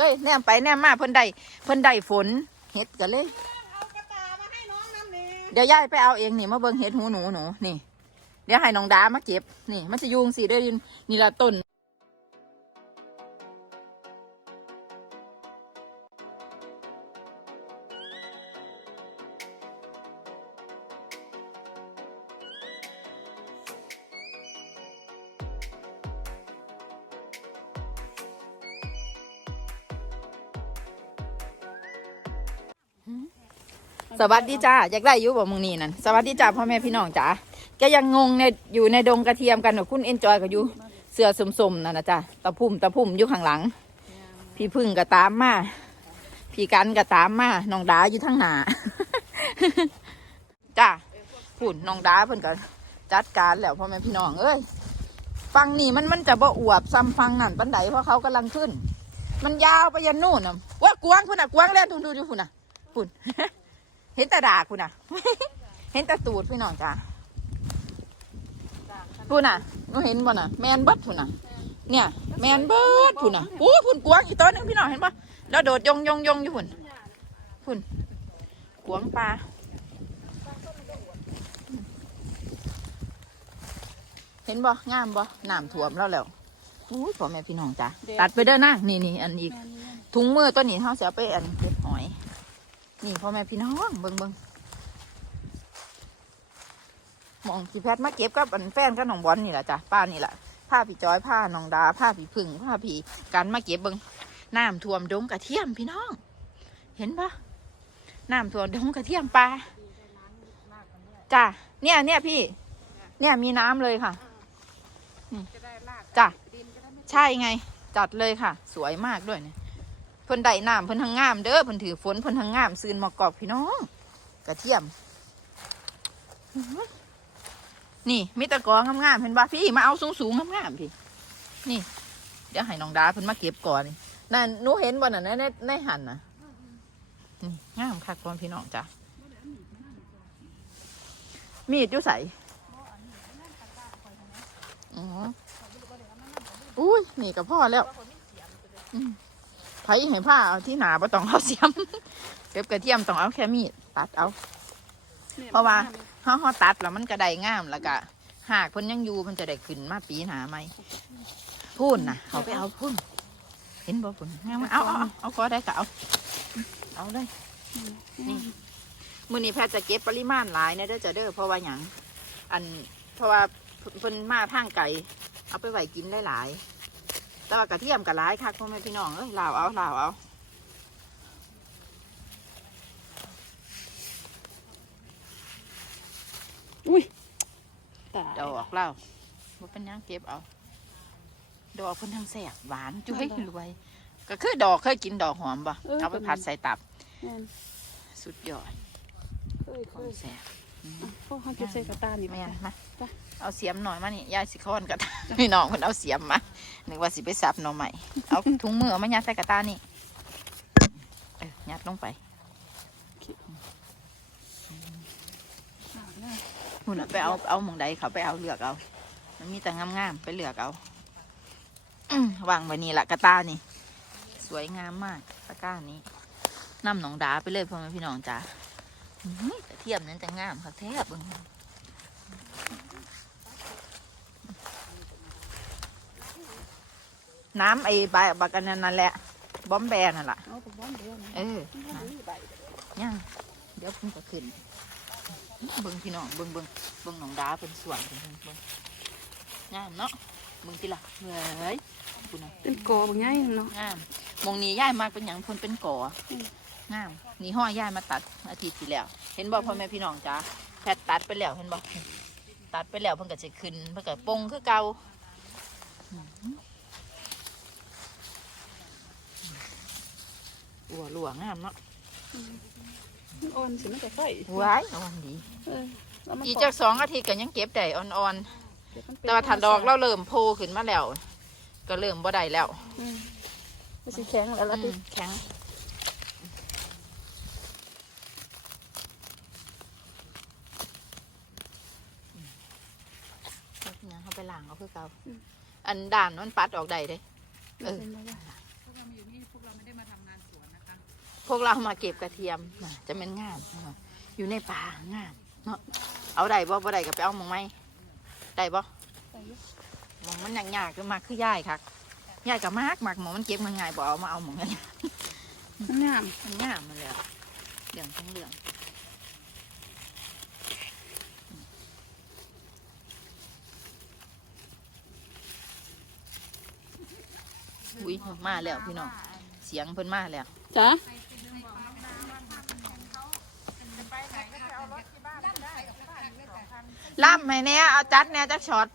เฮ้ยแนมไปแนมมาเพิ่นได้เพิ่นได้ฝนเฮ็ดกันเลย เอากระตามาให้น้องน้ำเนเดี๋ยวยายไปเอาเองนี่มาเบิ่งเฮ็ดหูหนูหนูนี่ เดี๋ยวให้น้องดามาเก็บนี่ มันจะยุงสิได้ยินนี่ละต้น สวัสดีจ้าอยากได้อยุบ่มึงนี่นั่นสวัสดีจ้าพ่อแม่พี่น้องจ๋าแกยังงงในอยู่ในดงกระเทียมกันว่าคุณเอ็นจอยก็อยู่เสือสมๆนั่นนะจ้าตะพุ่มตะพุ่มอยู่ข้างหลัง พี่พึ่งก็ตามมาพี่กันก็ตามมาน้องดาอยู่ทั้งหนาจ้าพูดน้องดาเพิ่นก็จัดการแล้วพ่อแม่พี่น้องเอ้ยฟังนี่มันมันจะบ่อวบซ้ำฟังนั่นปันไดเพราะเขากำลังขึ้น มันยาวไปยันนู่นน่ะว่ากวางพุ่นน่ะกวางแล่นทุนดูดูพุ่นน่ะพุ่น เห็นแต่ดากพุ่นน่ะ เห็นแต่ตูดพี่น้องจ้าพุ่นน่ะหนูเห็นบ่น่ะ แมนเบิดพุ่นน่ะ เนี่ย แมนเบิดพุ่นน่ะโอ้พุ่นกวางอีกตัวนึงพี่น้องเห็นปะแล้วโดดยงยงยงอยู่พุ่นพุ่นกวางปลาเห็นบ่งามบ่น้ำท่วมแล้วแล้วอุ้พ่อแม่พี่น้องจ้าตัดไปเด้อนะนี่นี่อันอีกถุงมือตัวนี้เขาจะเอาไปอันเก็บ นี่พ่อแม่พี่น้องเบิ่งเบิ่งมองพี่แพทย์มาเก็บกับอันแฟนกับน้องบอลนี่แหละจ้ะป้านี่แหละผ้าพี่จอยผ้าน้องดาผ้าพี่พึ่งผ้าพี่กันมาเก็บเบิ่งน้ำท่วมดงกระเทียมพี่น้อง เห็นปะน้ำท่วมดงกระเทียมปลาจ้ะเนี่ยเนี่ยพี่ เนี่ยมีน้ำเลยค่ะจ้ะใช่ไง จัดเลยค่ะ สวยมากด้วยเนี่ย พิ่นได้น้ำเพิ่นทางงามเด้อเพิ่นถือฝนเพิ่นทางงามซืนมากอกพี่น้อง กระเทียม นี่มีแตะกองงามๆเห็นบ่พี่มาเอาสูงๆงามๆพี่ นี่ เดี๋ยวให้น้องดาเพิ่นมาเก็บก่อนนั่นหนูเห็นบ่น่ะในในในหันน่ะนี่งามคักก่อนพี่น้องจ้ะมีดอยู่ใส่อ๋ออุ้ยนี่กับพ่อแล้วอืม ผเห็นผ้าเอาที่หนาบ่ต้องเอาเสียม เก็บกระเทียมต้องเอาแค่มีดตัดเอา เพราะว่าเฮาเฮาตัดแล้วมันก็ได้งามแล้วก็หากเพิ่นยังอยู่มันจะได้ขึ้นมาปีหน้าไหมพูนน่ะเขาไปเอาพูนเห็นบ่พุ่นงามไหมเอาเอาเอาเอาขอได้ก็เอาเอาเลยนี่มื้อนี้แพทย์จะเก็บปริมาณหลายเนี่ยเด้อจ้ะเด้อเพราะว่าหยังอันเพราะว่าเพิ่นมาทางไกลเอาไปไว้กินได้หลาย แต่ว่ากระเทียมกับหลายคักพ่อแม่พี่น้องเอ้ยลาวเอาลาวเอาอุ้ยตายดอกลาวบ่เป็นหยังเก็บเอา ดอกเพิ่นทั้งแสบหวานจุ้ยรวย ก็คือดอกเคยกินดอกหอมบ่เอาไปผัดใส่ตับ แม่นสุดยอดเคยขเคองยแสบอืมอะ พวกเขาเก็บใส่กระตานี่แม่นมาจ้ะเอาเสียมหน่อยมานี่ยายสิค้อนกระตาพี่น้องเพิ่นเอาเสียมมานึกว่าสิไปสับหน่อใหม่เอาถุงมือเอามายัดใส่กระตานี่เออยัดลงไปอ่าเนี่ยหุ่นน่ะไปเอาเอาหมองใดเขาไปเอาเลือกเอา มันมีแต่งามๆไปเลือกเอาอืมวางไว้นี่ละกระตานี่ สวยงามมากตะกร้านี้น้ำหนองดาไปเลยพ่อแม่พี่น้องจ้าอื้อ กระเทียมนั้นจะงามค่ะแทบเบิ่งน้ำไอ้ใบบักอันนั้นนั่นแหละ บอมแบนนั่นแหละเอากระบอกเดียวนะเออมันก็ดีใบเดียวย่างเดี๋ยวเพิ่งก็ขึ้น เบิ่งพี่น้องเบิ่งเบิ่งเบิ่งหนองดาเป็นสวนเพิ่นเบิ่งเบิ่งงามเนาะเบิ่งติล่ะเฮ้ยคุณน่ะเป็นกอบางไงเนาะงามหมองนี้ย่ายมากเป็นหยังเพิ่นเป็นก่ออม งามนี่ห้อยย่ายมาตัดอาทิตย์ที่แล้ว เห็นบ่พ่อแม่พี่น้องจ้าแพทย์ตัดไปแล้วเห็นบ่ตัดไปแล้วเพิ่นก็จะขึ้นเพิ่นก็ปงคือเก่าอื้อหืออัวหลวงงามเนาะมันอ่อนสิมันจะไข่ว้ายอ่อนดีเออแล้วมันอีกกรจาอกสองอาทิตย์ก็ยังเก็บได้อ่อนเดี๋ยวมันๆเป็นแต่ว่าถ้าดอกเราเริ่มโผล่ขึ้นมาแล้ว ก็เริ่มบ่ได้แล้วอืมมันสิแข็งแล้วล่ะอืติมแข็งเอาขึ้นนะเขาไปล้างเอา คือเก่าอันด่านมันปัดออกได้เด้เออเป็นไรวะพวกเรามาเก็บกระเทียมนะจะเป็นงามนะคะอยู่ในป่างามเนาะเอาได้บ่บ่ได้ก็ไปเอาหมองไหมได้บ่ใส่อยู่หมองมันยากๆก็มากคือย่ายค่ะย่ายก็มากมากหมองมันเก็บง่ายๆบ่เอามาเอาหมองนั้นมันงามมันงามมันเลยอะเหลืองทั้งเหลือง อุ้ยมาแล้วพี่น้องเสียงเพิ่นมาแล้วจ้ะล่ำให้แน่เอาจัดแน่จักช็อต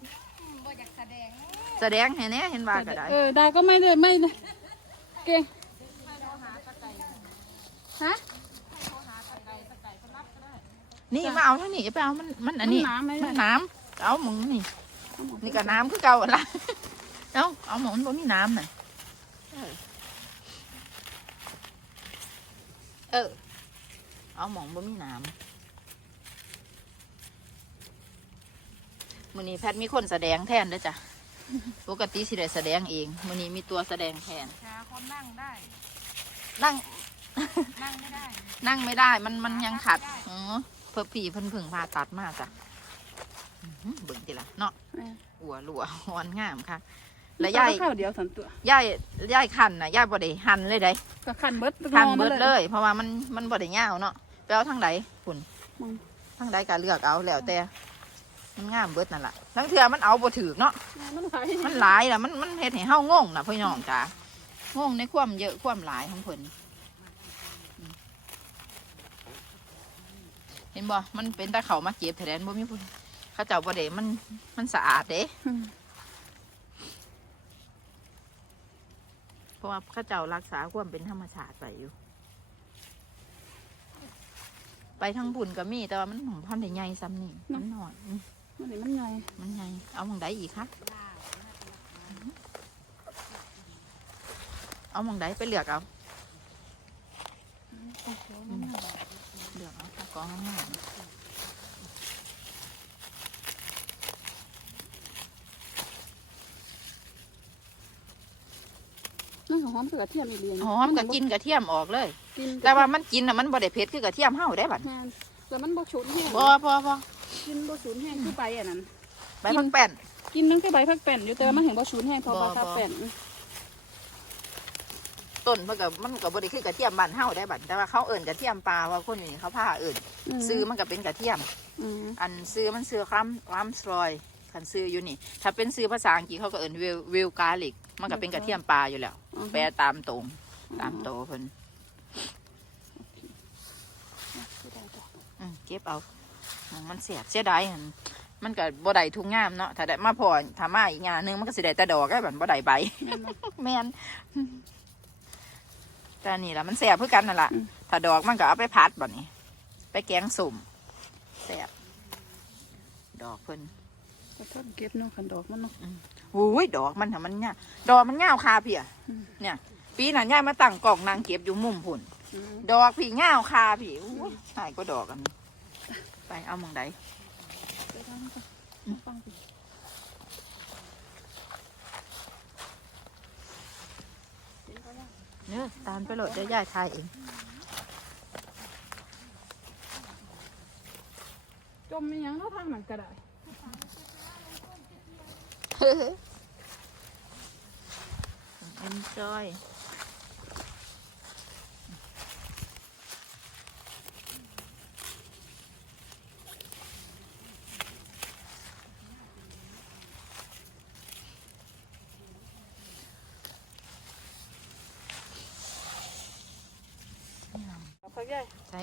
แสดงให้แน่เห็นว่าก็ได้เออดาก็ไม่ได้ไม่ได้เก่งฮะนี่มาเอาเท่านี้อย่าไปเอามันมันอันนี้น้ำไหมมันน้ำเอาหมึงนี่นี่ก็น้ำคือเก่าละเอาเอาหมึงมันบ่มีน้ำน่ะ เออเออ เอาหมองบ่มีน้ำมื้อนี้แพทย์มีคนแสดงแทนเด้อจ้ะ ปกติสิได้แสดงเองมื้อนี้มีตัวแสดงแทนหาคนนั่งได้ นั่ง นั่งไม่ได้ นั่งไม่ได้ มันมันยังขัดอ๋อเพื่อผีเพิ่นเพึ่งพาตัดมาจ้ะอื้อหือเบิ่งติละเนาะแม่อัวหลัวหอนงามค่ะ แล้วยายยายข้าวเดียวสันตัวยายยายขันน่ะยายบ่ได้หั่นเลยได้ก็ขันเบิดหั่นงอเบิมาดเลย เพราะว่ามันมันบ่ได้ยาวเนาะไปเอาทางใดคุณอืมทางใดก็เลือกเอาแล้วแต่มันงามเบิดนั่นล่ะทั้งเทื่อมันเอาบ่ถูกเนาะแม่มันไหลมันหลายล่ะมันมันเฮ็ดให้เฮางงน่ะพี่น้องจ้างงในความเยอะความหลายของเพิ่นอืมเห็นบ่ มันเป็นตาเขามาเก็บแถนบ่มีผู้เขาเจ้าบ่ได้มันมันสะอาดเด้ อืม เพ ราะว่าเขาเจ้ารักษาความเป็นธรรมชาติไปอยู่ ไปทางบุญก็มี แต่ว่ามันของท่านได้ใหญ่ซ้ำนี่มันน้อยอืมมันนี่มันไงมันใหญ่เอาหมองใดอีกคะเอาหมองใดไปเลือกเอาเลือกเอาเอากองง่าย นั่นของ หอมคือกระเทียมอีเลียนๆหอมกับกินกระเทียมออกเลย กินแต่ว่ามันกินน่ะมันบ่ได้เผ็ดคือกระเทียมเฮาได้บัดงานแต่มันบ่ฉุนแห้งบ่บ่บ่กินบ่ฉุนแห้งคือใบอันนั้น ใบพักแป้น กินนั่งแต่ใบพักแป้นอยู่แต่ว่ามันเห็นบ่ฉุนแห้งเพราะบ่ว่าพักบ่แป้นต้นมันก็มันก็บ่ได้คือกระเทียมบ้านเฮาได้บัดแต่ว่าเขาเอิ้นกระเทียมปลาว่าคนนี้เขาพาเอิ้นซื้อมันก็เป็นกระเทียม อืมอันซื้อมันซื้อครัมครัมสลอยคันซื้ออยู่นี่ ถ้าเป็นซื้อภาษาอังกฤษเขาก็เอิ้นวิลวิลกาลิก มันก็เป็นกระเทียมปลาอยู่แล้ว แปลตามตรงตามโตเพิ่นอืมเก็บเอาอืมมันเสียบเสียดายหั่นมันก็บ่ได้ทุกงามเนาะถ้าได้มาพอถ้ามาอีกงานหนึงมันก็สิได้แต่ดอกได้บัดบ่ได้ใบแม่นแต่อันนี่ล่ะมันแสบเพื่อกันนั่นล่ะอืมถ้าดอกมันก็เอาไปพัดแบบนี้ไปแกงสุ่มแสบดอกเพิ่นก็ทนเก็บเนาะขันดอกมันเนาะ โอ้ยดอกมันทำมันง่าดอกมันง่าวคาเพียอืมเนี่ย ปีนั้นย่ายมาตั้งกล่องนางเก็บอยู่มุมพุ่นอืมดอกพี่ง่าวคาพี่โอ้ยหายก็ดอกกันนี้ไปเอามองใดไปทางนี้ก่อนฟังสิเนื้อตามไปโหลดเดี๋ยวย่ายทายเอง จมมีหยังเท่าทางนั้นก็ได้ เอ็นจอย เอาพักใหญ่ ใช้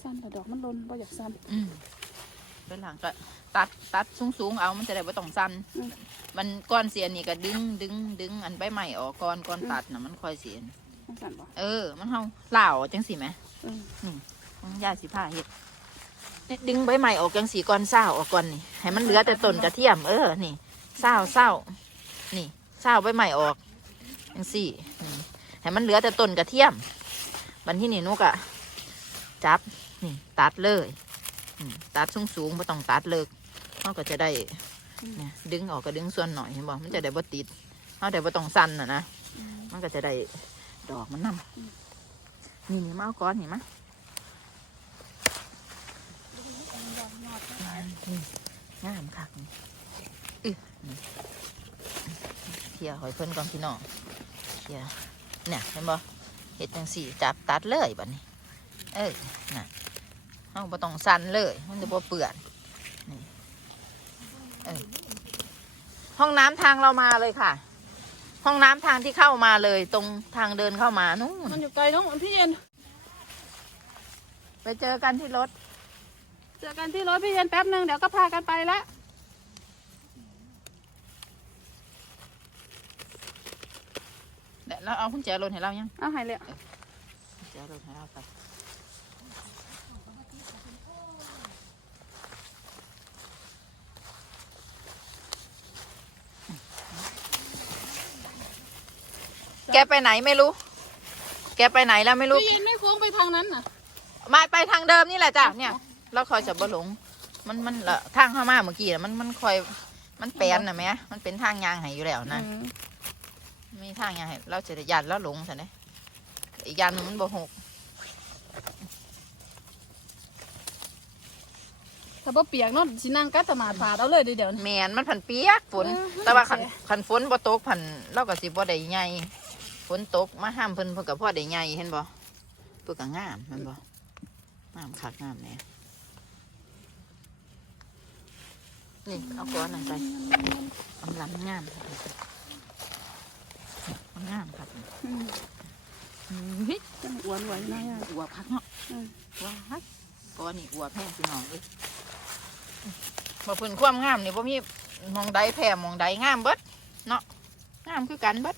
สั้นแต่ ดอกมันหลนบ่อยากสั้นอืมเป็นหลังก็ตัดตัดสูงๆเอามันจะได้ไม่ต้องสั้นอืมมันก้อนเสียนี่ก็ดึงดึงดึงอันใบใหม่ออกก้อนก้อนอืมตัดนะมันค่อยเสียนมันสั้นบ่เออ มันเฮาเหล่าจังสิไหมเออของยาสีผ้าเฮ็ดเนี่ยดึงใบใหม่ออกจังสีก้อนเศร้าออกก่อนนี่ให้มันเหลือแต่ต้นกระเทียมเออนี่เศร้าเศร้านี่เศร้าใบใหม่ออกจังสี่นี่ให้มันเหลือแต่ต้นกระเทียมบันที่นี่นุกอะจับ นี่ตัดเลยอืมตัดสูงสูงๆไม่ต้องตัดเลิกเขาก็จะได้เนี่ยดึงออกก็ดึงส่วนหน่อยเห็นบ่มันจะได้บ่ติดเอาแต่บ่ต้องสั่นน่ะนะอืมมันก็จะได้ดอกมันนํนี่นี่มาเอาก้อนนี่มานี่งามคักนี่อึนี่เทียหอยเพิ่นก่อนพี่น้องเทียเนี่ยเห็นบ่เห็ดจังสี่จับตัดเลยบัดนี้ เอ้ยน่ะ เอาบ่ต้องสั่นเลย มันจะบ่เปื่อนนี่เอ้ยห้องน้ำทางเรามาเลยค่ะ ห้องน้ำทางที่เข้ามาเลย ตรงทางเดินเข้ามานู่นมันอยู่ไกลเน้องพี่เย็น ไปเจอกันที่รถ เจอกันที่รถพี่เย็นแป๊บหนึ่งเดี๋ยวก็พากันไปละเดี๋ยวเราเอากุญแจรถให้เรายัง เอาใหายเลยกุญแจรถให้เราไป แกไปไหนไม่รู้ แกไปไหนแล้วไม่รู้ พี่เย็นไม่โค้งไปทางนั้นน่ะมาไปทางเดิมนี่แหละจ้ะเนี่ยเราคอยจะบ่หลง มันมันละทางเข้ามาเมื่อกี้น่ะมันมันคอยมันแปลนนะแม่มันเป็นทางยางให้อยู่แล้วนะอืมมีทางยางให้เราจะได้ยันแล้วหลงซะเนี่ยอีกยันหนึ่งมันบ่หกถ้าบ่เปียกเนาะสินั่งกัดตะหมาดผาดเอาเลยเดี๋ยวเดี๋ยวนี้ แมนมันผันเปียกฝนเออแต่ว่าขันโอเค ขันฝนบ่ตกผันเราก็สิบ่ได้ใหญ่ ฝนตกมาห้ามเพิ่นเพิ่นก็พอได้ใหญ่เห็นบ่เพิ่นก็งามแมันบ่งามคักงามแน่นี่เอาก้อนนั่นไปอำลำงามครับมันงามครับอืมเฮ้ยจะมันอ้วนไหวนะย่าอวบคักเนาะอืมว้ายก้อนนี่อวบแพงพี่น้องเอ้ยบ่เพิ่นความงามนี่บ่มีหมองใดแพ้หมองใดงามเบิดเนาะงามคือกันเบิด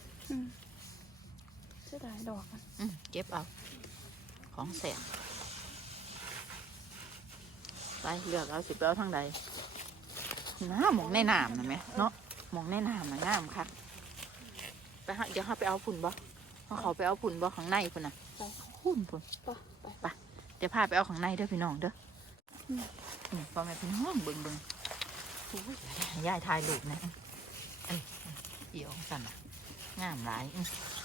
อืมเสียดายดอกมันอืมเก็บเอา ของแสงไปเลือกเอาสิไปเอาทางใดน้าหมองในน้ำนะแม่เนาะหมองในน้ำนะงามคักไปหาเดี๋ยวเขาไปเอาฝุ่นบ่เขาเขาไปเอาฝุ่นบ่ข้างในพุ่นน่ะฝุ่นพุ่นไปไปเดี๋ยวพาไปเอาข้างในเด้อพี่น้องเด้ออนี่พ่อแม่พี่น้องเบิ่งเบิ่งโอ้ยยายถ่ายรูปนะอันนี้เอี่ยวสั่นน่ะงามหลายอื้ออื้อ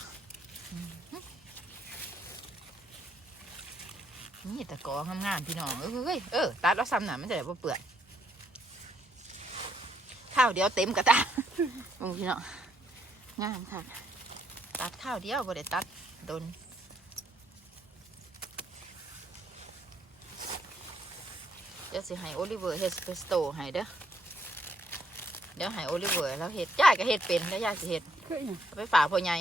นี่ตะกองามๆพี่น้อง เอ้ย เออ ตัดแล้วซ้ำน่ะมันจะได้บ่เปื่อยข้าวเดียวเต็มกระตาเบิ่งพี่น้อง งามค่ะ ตัดข้าวเดียวบ่ได้ตัดโดนเดี๋ยวสิให้โอลิเวอร์เฮ็ดสเปสโตให้เด้อ เดี๋ยวให้โอลิเวอร์แล้วเฮ็ดยายก็เฮ็ดเป็นแล้วยายสิเฮ็ดคืออหย่างเอาไปฝากพ่อใหญ่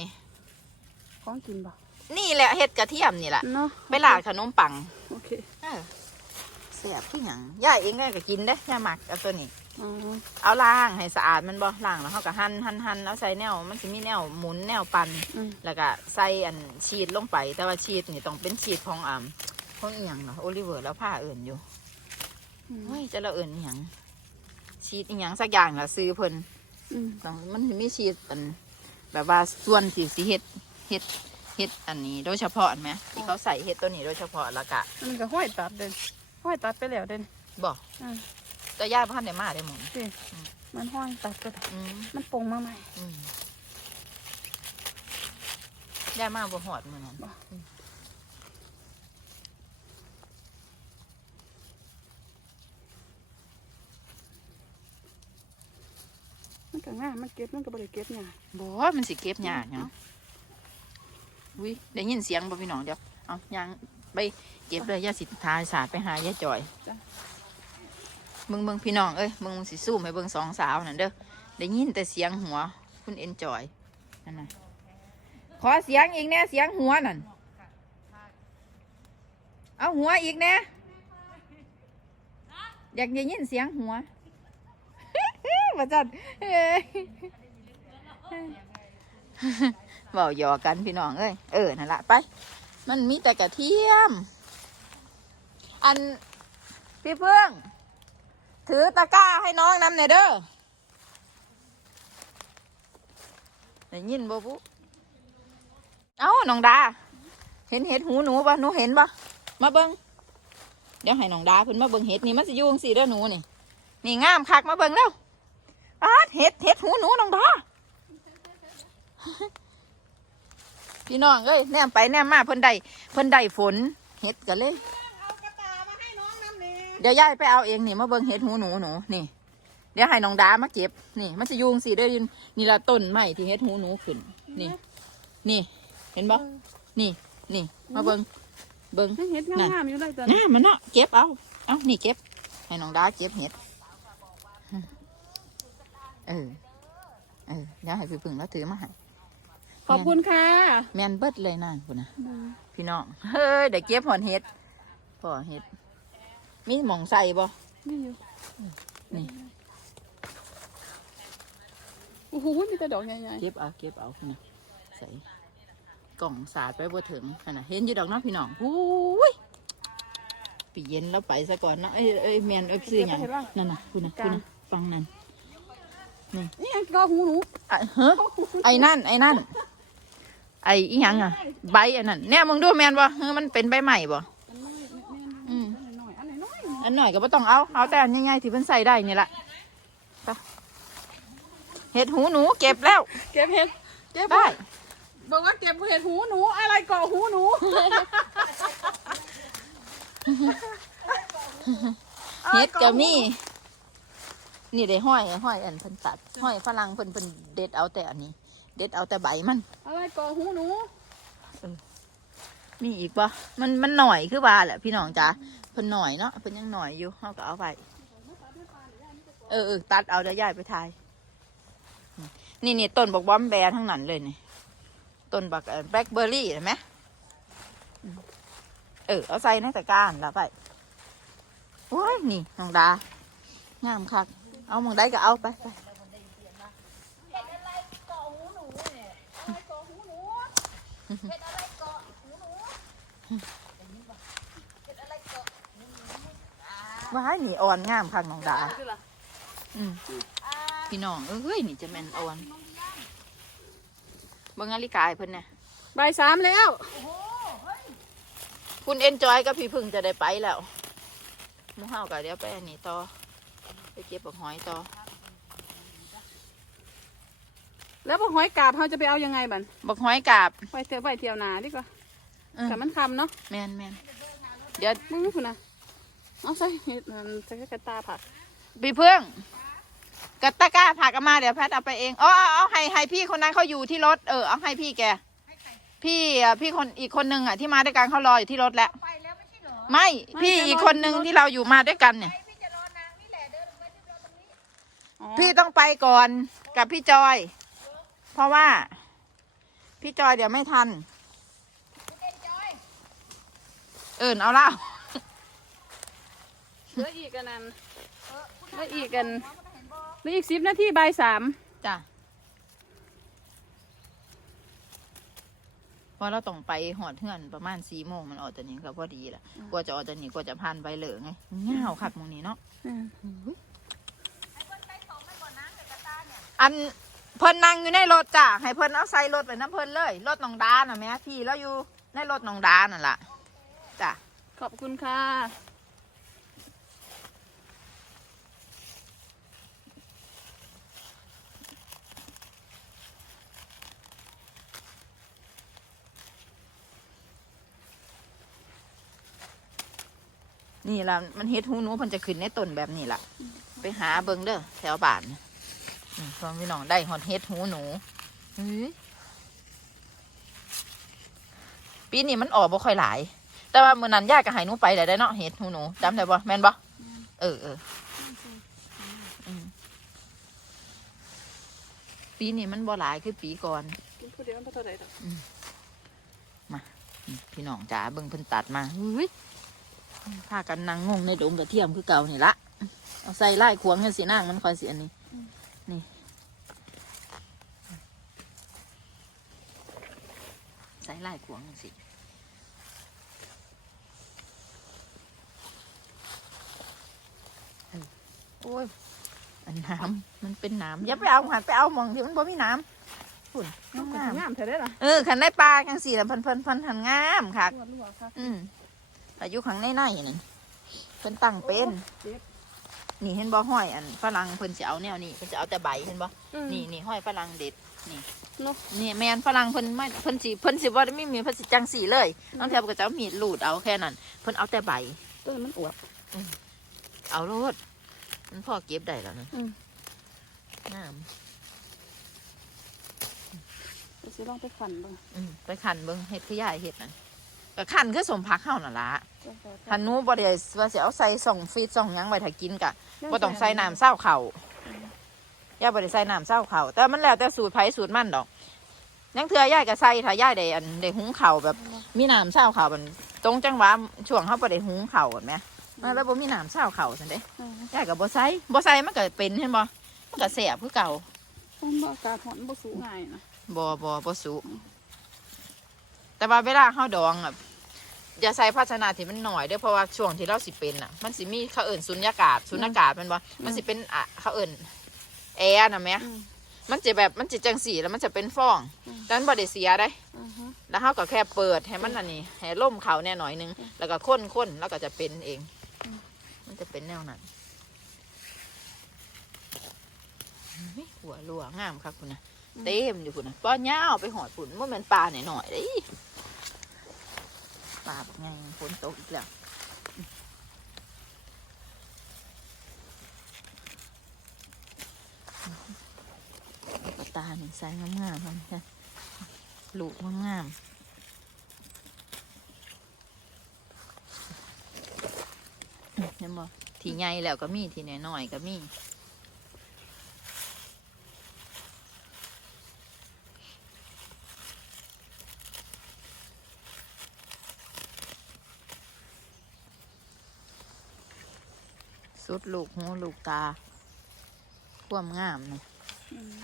ของกินบ่นี่แหละเฮ็ดกระเทียมนี่แหละเนาะไปลาดขนมปังโอเคเออเสียบคือหยังยายเองก็กินเด้อยายมักเอาตัวนี้ อ๋อเอาล้างให้สะอาดมันบ่ล้างแล้วเฮาก็หั่นหั่นหั่นแล้วใส่แนวมันสิมีแนวหมุนแนวปั่นอืมแล้วก็ใส่อันชีสลงไป แต่ว่าชีสนี่ต้องเป็นชีสของอ่าของอีหยังเนาะโอลิเวอร์แล้วผ้าเอิ่นอยู่อืมเฮ้ยจะละเอิ่นอีหยังชีสอีหยังสักอย่างล่ะซื้อเพิ่น อืม ต้องมันสิมีชีสอันแบบว่าส่วนสิสิเฮ็ด เฮ็ดเฮ็ดอันนี้โดยเฉพาะเห็นไหมที่เขาใส่เฮ็ดตัวนี้โดยเฉพาะแล้วก็มันก็ห้อยตัดเด่นห้อยตัดไปแล้วเด่นบอกอ่าแต่ย่าพันได้มาได้หมดมันห้อยตัดไปแล้วอืมมันปงมาใหม่อืมย่ามาบ่หอดมื้อนั้นบ่อืมมันก็ง่ายมันเก็บมันก็บริเก็บเนี่ยบ่มันสิเก็บยากเนาะ อุ้ยได้ยินเสียงบ่พี่น้องเดี๋ยวเอายางไปเก็บเลยย่าสิทายสาดไปหายายจอยมึงเบิ่งพี่น้องเอ้ยมึงสิสู้ให้เบิ่งสองสาวนั่นเด้อได้ยินแต่เสียงหัว คุณเอ็นจอยนั่นน่ะขอเสียงอีกแน่เสียงหัวนั่นเอาหัวอีกแน่อยากได้ยินเสียงหัวมาจัดเอ้ย เบาหยอกกันพี่น้องเอ้ยเออนั่นละไป มันมีแต่กระเทียม อันพี่เพื่องถือตะกร้าให้น้องนำหน่อยเด้อได้ยินบ่ปุ๊เอ้าน้องดา เห็นเห็ดหูหนูปะหนูเห็นปะมาเบิงเดี๋ยวให้น้องดาเพิ่นมาเบิงเห็ดนี่มันสิยุ่งสิเด้อหนูนี่นี่งามคักมาเบิงแล้วปาเห็ดเห็ดหูหนูน้องดา พี่น้องเอ้ยแนมไปแนมมาเพิ่นได้เพิ่นได้ฝนเห็ดกันเลย เอากระตามาให้น้องน้ำนี่เดี๋ยวยายไปเอาเองนี่มาเบิ่งเห็ดหูหนูหนูนี่ เดี๋ยวให้น้องดามาเก็บนี่ มันจะยุงสิได้ยินนี่ละต้นไม้ที่เห็ดหูหนูขึ้น นี่ นี่ เห็นบ่นี่ นี่ มาเบิ่งเบิ่ง ยังเห็ดงามๆอยู่เลยตอนน่ามันเนาะเก็บเอา เอานี่เก็บ ให้น้องดาเก็บเห็ด เออ เออเดี๋ยวให้พี่พึ่งแล้วถือมาให้ ขอบคุณค่ะ แมนเบิดเลยนะคุณนะพี่น้อง เฮ้ยเดี๋ยวเก็บหอนเห็ดพอเห็ด มีหมองใส่บ่นี่อยู่นี่โอ้โหมีแต่ดอกใหญ่เก็บเอาเก็บเอาคุณนะใส่กล่องสาดไปบ่ถึงขนาดเห็นอยู่ดอกเนาะพี่น้องหูยปีเย็นแล้วไปซะก่อนเนาะเอ้ยเอ้ยแมนเอ้ยซื้อหยังนั่นน่ะคุณนะคุณนะฟังนั่นๆนี่ยังกอหูหนูอะเฮ้ไอ้นั่น ไอ้นั่น ไอ้อีหยังอะ ใบอันนั้นเนี่ยมึงดูแมนบ่เฮ้มันเป็นใบใหม่บ่อันน้อยแม่นอืมอันน้อยอันน้อยอันหน่อยก็บ่ต้องเอาเอาแต่อันใหญ่ๆที่เพิ่นใส่ได้นี่ละไปเห็ดหูหนูเก็บแล้ว เก็บเห็ดเก็บได้ บอกว่าเก็บเห็ดหูหนูอะไรก่อหูหนู เห็ดก็มีนี่ได้ห้อยห้อยอันเพิ่นตัดห้อยฝรั่งเพิ่นเพิ่นเด็ดเอาแต่อันนี้ เด็ดเอาแต่ใบมันอะไรก่อหูหนูมีอีกปะมันมันหน่อยคือว่าแหละพี่น้องจ๋าเพิ่นหน่อยเนาะเพิ่นยังหน่อยอยู่เฮาก็เอาไปเออเออตัดเอาเดี๋ยวย้ายไปทายนี่นี่ต้นบอกบอมแบร์ทั้งนั้นเลยนี่ต้นบักแบล็คเบอร์รี่เห็นไหมอืมเออเอาใส่ในตะกร้ารแล้วไปโอ้ยนี่น้องดางามคักเอามองได้ก็เอาไปไป ว้ายนี่อ่อนงามคักน้องดาอืมพี่น้องเอ้ยนี่จะแม่นอ่อนเบิ่งนาฬิกาให้เพิ่นเนี่ยใบายสามแล้วคุณเอนจอยกับพี่พึ่งจะได้ไปแล้วหมูเฮาก็เดี๋ยวไปอันนี้ต่อไปเก็บบักหอยต่อ แล้วพวกหอยกาบเขาจะไปเอายังไงบันบักหอยกาบไปเที่ยวไปเที่ยวนาดีกว่าเออแต่มันคำเนาะแมนแมนเดี๋ยวมึงคุณนะเอาใส่เห็ดนั่นใส่กระตาผักพี่พึ่งกระตะกร้าผักเอามาเดี๋ยวแพทย์เอาไปเองอ๋อเอาเอาให้ให้พี่คนนั้นเขาอยู่ที่รถเออเอาให้พี่แกพี่อะพี่คนอีกคนนึงอะที่มาด้วยกันเขารออยู่ที่รถแล้วไปแล้วไม่ใช่เหรอไม่พี่อีกคนนึงที่เราอยู่มาด้วยกันเนี่ยพี่จะรอนางนี่แหละเดินไปที่รอตรงนี้อ๋อพี่ต้องไปก่อนกับพี่จอย เพราะว่า พี่จอยเดี๋ยวไม่ทันเต้นจอยเอินเอาละเหลืออีกกันนั้นเหลืออีกกันเหลืออีกสิบนาทีใบายสามจ้ะเพราะเราต้องไปหอดเทือนประมาณสี่โมงมันออกจากนี้ก็พอดีแหละกลัวจะออกจากนี้กลัวจะพันไปเหลือไงเง่าวคักหมองนี้เนาะอัน เพิ่นนั่งอยู่ในรถจ้ะให้เพิ่นเอาใส่รถไปน้ำเพิ่นเลยรถหนองดาน่ะแม่พี่แล้วอยู่ในรถหนองดานั่นล่ะจ้ะขอบคุณค่ะนี่ล่ะมันเฮ็ดหูหนูเพิ่นจะขึ้นในต้นแบบนี้ล่ะ ไปหาเบิ่งเด้อแถวบ้านนี่นี่ พ่อพี่น้องได้ฮอดเฮ็ดหูหนูเฮ้ยปีนี้มันออกบ่ค่อยหลาย แต่ว่ามื้อนั้นย่าก็ให้หนูไปได้ได้เนาะเฮ็ดหูหนูจำได้บ่แม่นบ่เออเอออืมปีนี้มันบ่หลายคือปีก่อนกินผู้เดียวมันเท่าไหร่ดอกนี่พี่น้องจ๋าเบิ่งเพิ่นตัดมาเฮ้ยพากันนั่งงงในดงกระเทียมคือเก่านี่ละเอาใส่ไล่ขวงให้สีนางมันคอยเสียนี่นี่ ใส่ไล่ขวงจังสิโอ้ยอันน้ำมันเป็นน้ำอย่าไปเอาหันไปเอาหมองที่มันบ่มีน้ำฝุ่นน้ำงามงามเท่าไหร่ล่ะเออขันได้ปลาจังสี่แล้วเพิ่นเพิ่นเพิ่นหันงามค่ะลวดลวดค่ะอืมอายุขังในในนี่เพิ่นตั้งเป็นเจ็บ นี่เห็นบ่ห้อยอันฝรั่งเพิ่นจะเอาแนวนี้เพิ่นจะเอาแต่ใบเห็นบ่อืมนี่นี่ห้อยฝรั่งเด็ดนี่เนาะนี่แมนฝรั่งเพิ่นไม่เพิ่นสิเพิ่นสิบ่ได้ไม่มีเพิ่นสิจังสีเลยน้องแทบก็จะเอามีดลูดเอาแค่นั้นเพิ่นเอาแต่ใบต้นมันอวบเอาโลดมันพ่อเก็บได้แล้วนะอืมงามเดี๋ยวสิลองไปขันบ้างอืมไปขันเบิ่งเฮ็ดคือยายเฮ็ดนั่น ก็ขันคือสมพักเฮานั่นล่ะเดี๋ยวๆๆคันหนูบ่ได้ว่าสิเอาใส่ส่องฟรีดส่องหยังไว้ถ้ากินกะบ่ต้องใส่น้ำเศร้าเข่าย่าบ่ได้ใส่น้ำเศร้าเข่าแต่มันแล้วแต่สูตรไผสูตรมันดอกยังเทื่อยายก็ใส่ถ้ายายได้อันได้หุงข้าวแบบมีน้ำเศร้าเข่ามันตรงจังหวะช่วงเฮาบ่ได้หุงข้าวแบบแหมมาแล้วบ่มีน้ำเศร้าเข่าซั่นเด้อืมยายก็บ่ใส่บ่ใส่มันก็เป็นเห็นบ่มันก็แสบคือเก่ามันบ่อากาศร้อนบ่สูงง่ายนะบ่บ่บ่สุ แต่ว่าเวลาเฮาดองอะอย่าใส่ภาชนะที่มันหน่อยเด้อเพราะว่าช่วงที่เราสิเป็นอะ มันสิมีเขาเอิ่นสุญญากาศสุญญากาศแมันบ่มันสิเป็นอะเขาเอิ่นแอร์น่ะแหม่อืมมันจะแบบมันจะจังสีแล้วมันจะเป็นฟองอืมดังนั้นบ่ได้เสียได้อือฮะแล้วเฮาก็แค่เปิดให้มันอันนี้ให้ล่มเขาแน่หน่อยนึง แล้วก็ค้นค้นแล้วก็จะเป็นเองอืมมันจะเป็นแนวนั้นเฮ้ยหัวรัวงามครับคุณนะเต็มอยู่คุณนะป้อนย่าวไปหอดฝุ่นว่ามันปลาหน่อยหน่อยๆเด้ ปลาแบบไงฝนตกอีกแล้วตาหนึ่งไซส์งามๆมันค่ะลูกงามๆเห็นบ่ทีใหญ่แล้วก็มี ทีน้อยๆก็มี สุดลูกหูลูกตา ความงามนะอืม